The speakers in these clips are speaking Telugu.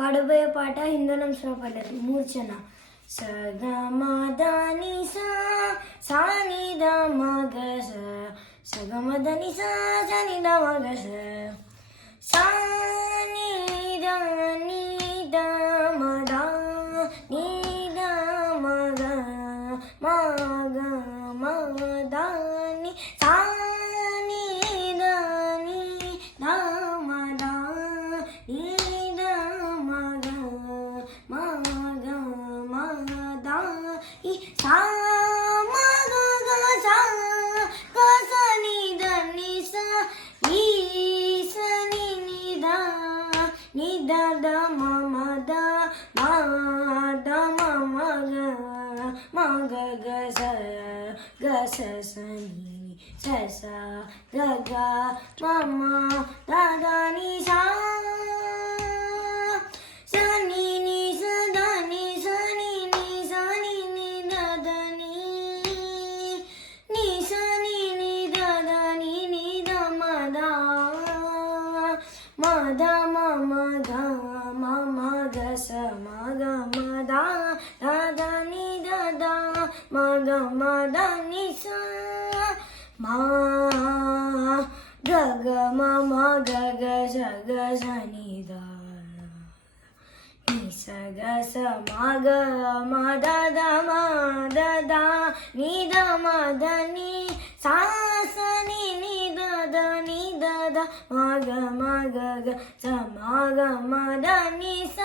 పాడబోయే పాట హిందోళం పడ్డది మూర్ఛన సగమదని సాని మగ సగమదని సని మగ సాని దని మద నీ మగ మగ మదని సాని దని మద నీ మగ మగ మద ఈ సా మగ సా సని దని సా ఈ సని నిద మమ ద మమ మగ గ సని స గ మమ దని సా సని ని సదని సని ని సని ని దని ని సని ని దని ని మద మద మమ గ స మగ మద దని దద మగ మద ని స మా గ మమ గ స ని ద ని స గ స మగ మద ద మ ద ద ని ద మద ని సా స ని ని ద ద ని ద ద మగ మగ గ స మగ మద ని స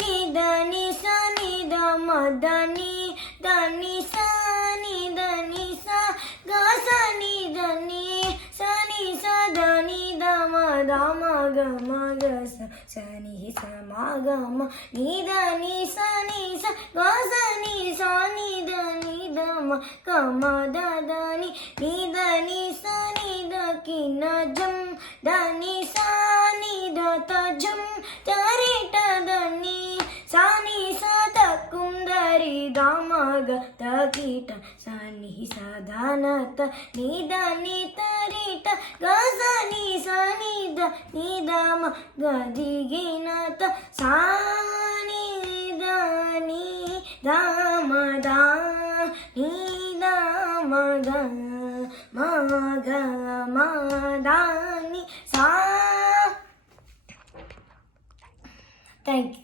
ని ద ని స ని ద మద ని ద ని స ని ద ని స గ స ని ద ని స ని స ద ని ద మద మగ మగ స ని స మగ మ ని ద ని స ని స గ స ని స ని ద ని ద మ క మ ద ద ని ని ద ని స ని ద కి న జం ద ని స ని ద త జం త రి ట ద ని స ని స త కుం ద రి ద మ గ త కి ట స ని స ద న త ని ద ని త రి ట గ స ని స ని ద ని ద మ గ ది గి న త సా ని ద ని ద మ ద ని ద మ గ మ గ మ ద ని సా. Thank you.